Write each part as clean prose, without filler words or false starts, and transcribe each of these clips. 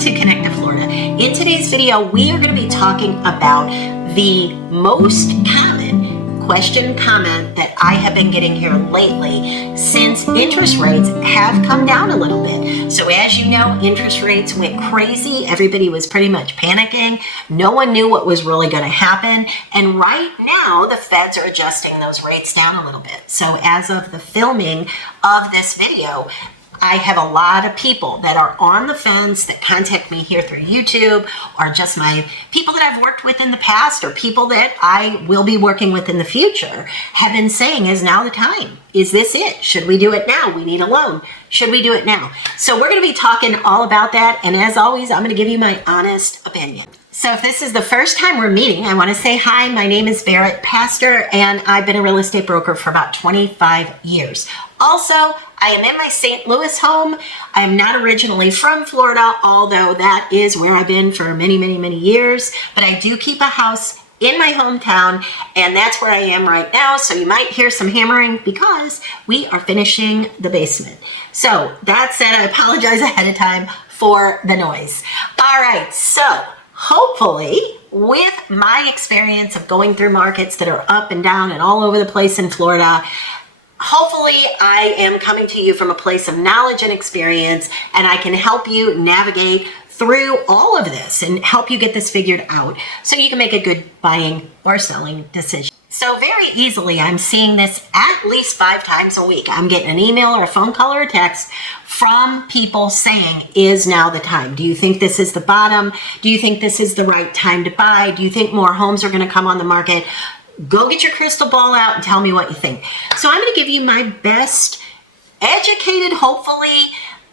to Connect to Florida. In today's video, we are going to be talking about the most common question comment that I have been getting here lately since interest rates have come down a little bit. So as you know, interest rates went crazy. Everybody was pretty much panicking. No one knew what was really going to happen. And right now, the feds are adjusting those rates down a little bit. So as of the filming of this video, I have a lot of people that are on the fence that contact me here through YouTube, or just my people that I've worked with in the past, or people that I will be working with in the future, have been saying, is now the time? Is this it? Should we do it now? We need a loan. Should we do it now? So we're going to be talking all about that. And as always, I'm going to give you my honest opinion. So if this is the first time we're meeting, I want to say hi. My name is Barrett Pastor, and I've been a real estate broker for about 25 years. Also, I am in my St. Louis home. I am not originally from Florida, although that is where I've been for many, many, many years. But I do keep a house in my hometown, and that's where I am right now. So you might hear some hammering because we are finishing the basement. So that said, I apologize ahead of time for the noise. All right, so hopefully, with my experience of going through markets that are up and down and all over the place in Florida, hopefully I am coming to you from a place of knowledge and experience, and I can help you navigate through all of this and help you get this figured out so you can make a good buying or selling decision. So very easily, I'm seeing this at least 5 times a week. I'm getting an email or a phone call or a text from people saying, is now the time? Do you think this is the bottom? Do you think this is the right time to buy? Do you think more homes are going to come on the market? Go get your crystal ball out and tell me what you think. So I'm going to give you my best educated, hopefully,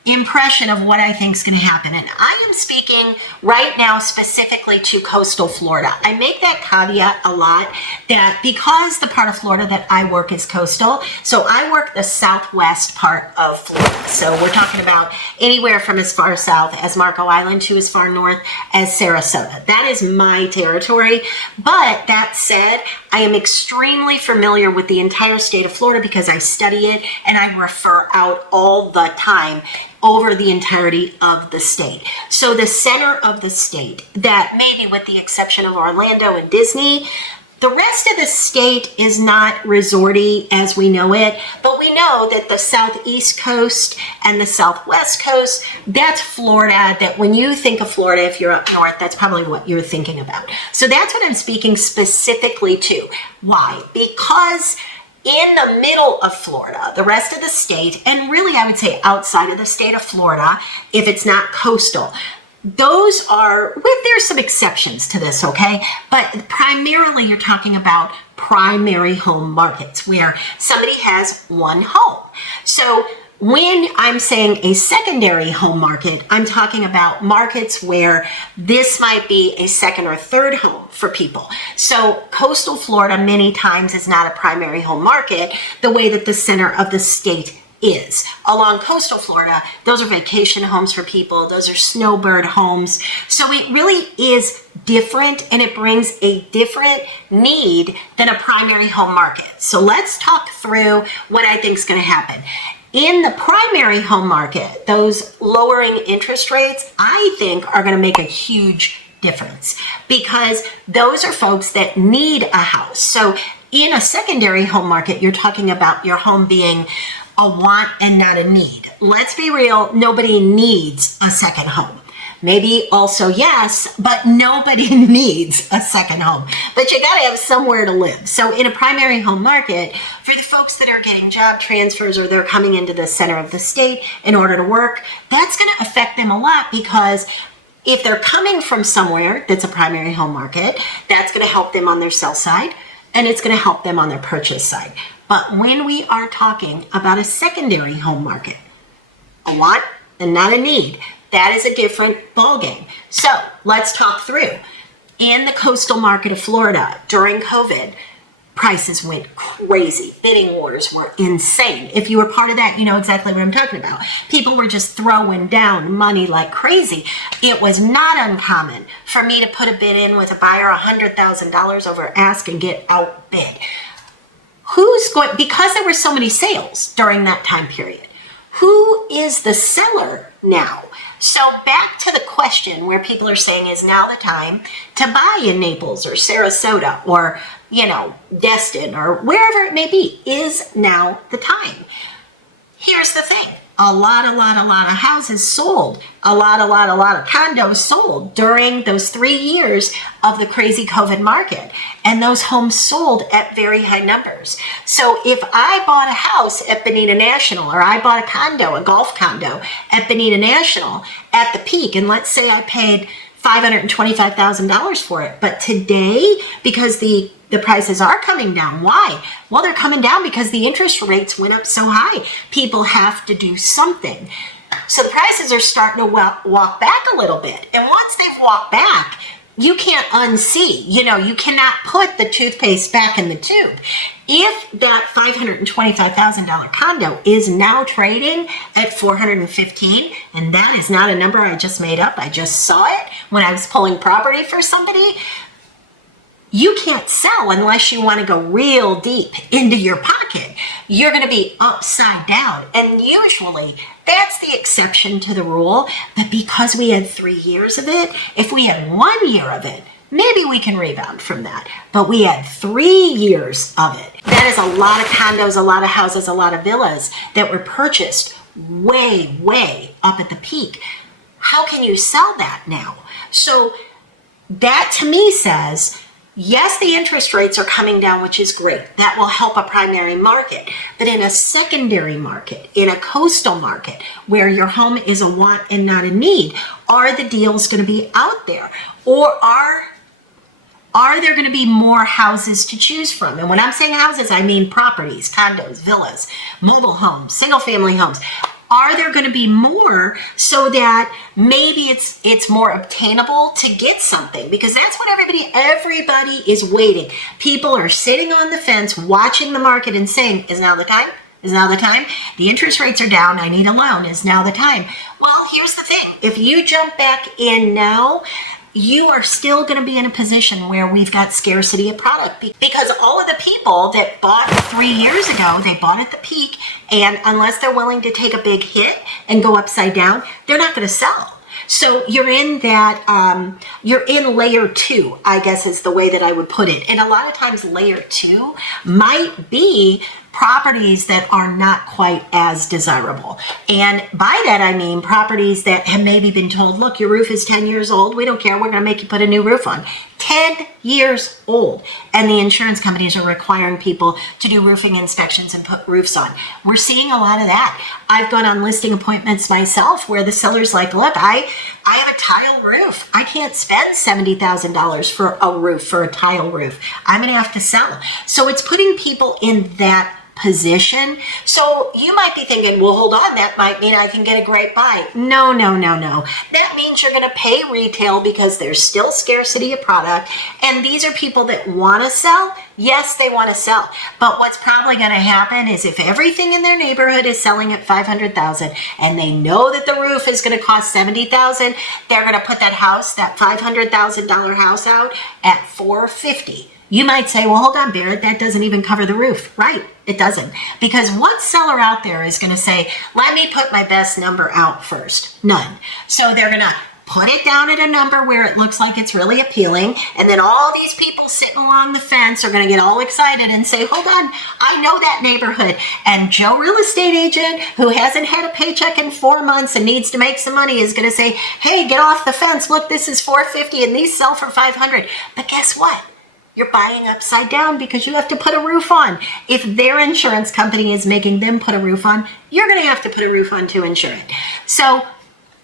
impression of what I think is going to happen. And I am speaking right now specifically to coastal Florida. I make that caveat a lot that because the part of Florida that I work is coastal, so I work the southwest part of Florida. So we're talking about anywhere from as far south as Marco Island to as far north as Sarasota. That is my territory. But that said, I am extremely familiar with the entire state of Florida because I study it and I refer out all the time over the entirety of the state. So the center of the state, that maybe with the exception of Orlando and Disney, the rest of the state is not resorty as we know it, but we know that the southeast coast and the southwest coast, that's Florida. That when you think of Florida, if you're up north, that's probably what you're thinking about. So that's what I'm speaking specifically to. Why? Because in the middle of Florida, the rest of the state, and really I would say outside of the state of Florida, if it's not coastal, those are, there's some exceptions to this, okay? But primarily you're talking about primary home markets where somebody has one home. So when I'm saying a secondary home market, I'm talking about markets where this might be a second or third home for people. So coastal Florida many times is not a primary home market the way that the center of the state is. Along coastal Florida, those are vacation homes for people. Those are snowbird homes. So it really is different, and it brings a different need than a primary home market. So let's talk through what I think is going to happen. In the primary home market, those lowering interest rates, I think, are going to make a huge difference because those are folks that need a house. So in a secondary home market, you're talking about your home being a want and not a need. Let's be real, nobody needs a second home. Maybe also yes, but nobody needs a second home. But you gotta have somewhere to live. So in a primary home market, for the folks that are getting job transfers or they're coming into the center of the state in order to work, that's gonna affect them a lot because if they're coming from somewhere that's a primary home market, that's gonna help them on their sell side and it's gonna help them on their purchase side. But when we are talking about a secondary home market, a want and not a need, that is a different ballgame. So let's talk through. In the coastal market of Florida during COVID, prices went crazy. Bidding wars were insane. If you were part of that, you know exactly what I'm talking about. People were just throwing down money like crazy. It was not uncommon for me to put a bid in with a buyer $100,000 over ask and get outbid. Because there were so many sales during that time period, who is the seller now? So back to the question where people are saying, is now the time to buy in Naples or Sarasota or, Destin or wherever it may be? Is now the time? Here's the thing. A lot of houses sold. A lot of condos sold during those 3 years of the crazy COVID market. And those homes sold at very high numbers. So if I bought a house at Bonita National, or I bought a golf condo at Bonita National at the peak, and let's say I paid $525,000 for it. But today, because the prices are coming down. Why? Well, they're coming down because the interest rates went up so high. People have to do something. So the prices are starting to walk back a little bit. And once they've walked back, you can't unsee. You cannot put the toothpaste back in the tube. If that $525,000 condo is now trading at $415,000, and that is not a number I just made up, I just saw it when I was pulling property for somebody, you can't sell unless you want to go real deep into your pocket. You're going to be upside down. And usually that's the exception to the rule. But because we had 3 years of it, if we had 1 year of it, maybe we can rebound from that. But we had 3 years of it. That is a lot of condos, a lot of houses, a lot of villas that were purchased way up at the peak. How can you sell that now? So that to me says, yes, the interest rates are coming down, which is great. That will help a primary market. But in a secondary market, in a coastal market, where your home is a want and not a need, are the deals going to be out there? Or are there going to be more houses to choose from? And when I'm saying houses, I mean properties, condos, villas, mobile homes, single-family homes. Are there going to be more so that maybe it's more obtainable to get something? Because that's what everybody is waiting. People are sitting on the fence watching the market and saying, is now the time? Is now the time? The interest rates are down. I need a loan. Is now the time? Well, here's the thing. If you jump back in now, you are still going to be in a position where we've got scarcity of product, because all of the people that bought 3 years ago, they bought at the peak, and unless they're willing to take a big hit and go upside down, they're not going to sell. So you're in that, you're in layer 2, I guess is the way that I would put it. And a lot of times layer 2 might be properties that are not quite as desirable. And by that, I mean properties that have maybe been told, look, your roof is 10 years old. We don't care. We're going to make you put a new roof on. 10 years old. And the insurance companies are requiring people to do roofing inspections and put roofs on. We're seeing a lot of that. I've gone on listing appointments myself where the seller's like, look, I have a tile roof. I can't spend $70,000 for a roof, for a tile roof. I'm going to have to sell. So it's putting people in that position. So you might be thinking, well, hold on, that might mean I can get a great buy. No. That means you're going to pay retail because there's still scarcity of product. And these are people that want to sell. Yes, they want to sell. But what's probably going to happen is if everything in their neighborhood is selling at $500,000 and they know that the roof is going to cost $70,000, they're going to put that house, that $500,000 house out at $450,000. You might say, well, hold on, Barrett, that doesn't even cover the roof. Right, it doesn't. Because what seller out there is going to say, let me put my best number out first? None. So they're going to put it down at a number where it looks like it's really appealing. And then all these people sitting along the fence are going to get all excited and say, hold on, I know that neighborhood. And Joe real estate agent who hasn't had a paycheck in 4 months and needs to make some money is going to say, hey, get off the fence. Look, this is $450 and these sell for $500. But guess what? You're buying upside down because you have to put a roof on. If their insurance company is making them put a roof on, you're going to have to put a roof on to insure it. So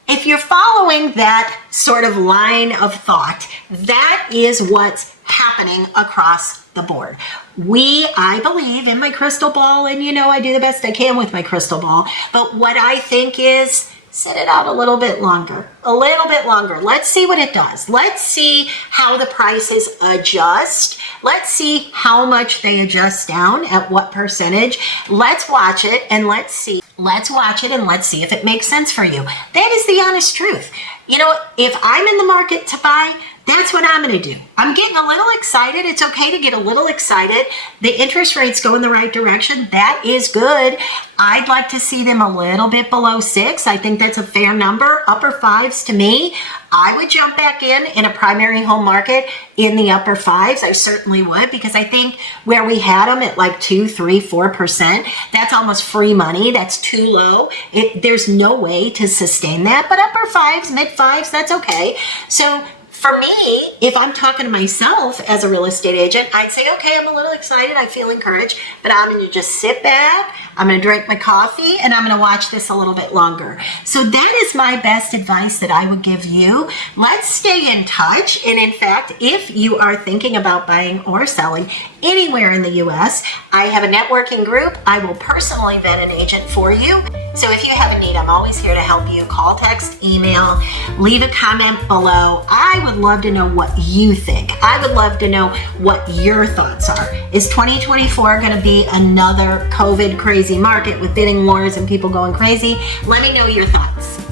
if you're following that sort of line of thought, that is what's happening across the board. I believe in my crystal ball, and I do the best I can with my crystal ball. But what I think is, set it out a little bit longer. Let's see what it does. Let's see how the prices adjust. Let's see how much they adjust down, at what percentage. Let's watch it and let's see. Let's watch it and let's see if it makes sense for you. That is the honest truth. If I'm in the market to buy, That's what I'm going to do. I'm getting a little excited. It's okay to get a little excited. The interest rates go in the right direction. That is good. I'd like to see them a little bit below 6. I think that's a fair number. Upper 5s to me. I would jump back in a primary home market in the upper 5s. I certainly would, because I think where we had them at like 2, 3, 4%, that's almost free money. That's too low. There's no way to sustain that. But upper 5s, mid 5s, that's okay. So for me, if I'm talking to myself as a real estate agent, I'd say, okay, I'm a little excited. I feel encouraged, but I'm going to just sit back. I'm going to drink my coffee and I'm going to watch this a little bit longer. So that is my best advice that I would give you. Let's stay in touch. And in fact, if you are thinking about buying or selling anywhere in the U.S., I have a networking group. I will personally vet an agent for you. So if you have a need, I'm always here to help you. Call, text, email, leave a comment below. I would love to know what you think. I would love to know what your thoughts are. Is 2024 going to be another COVID crazy market with bidding wars and people going crazy? Let me know your thoughts.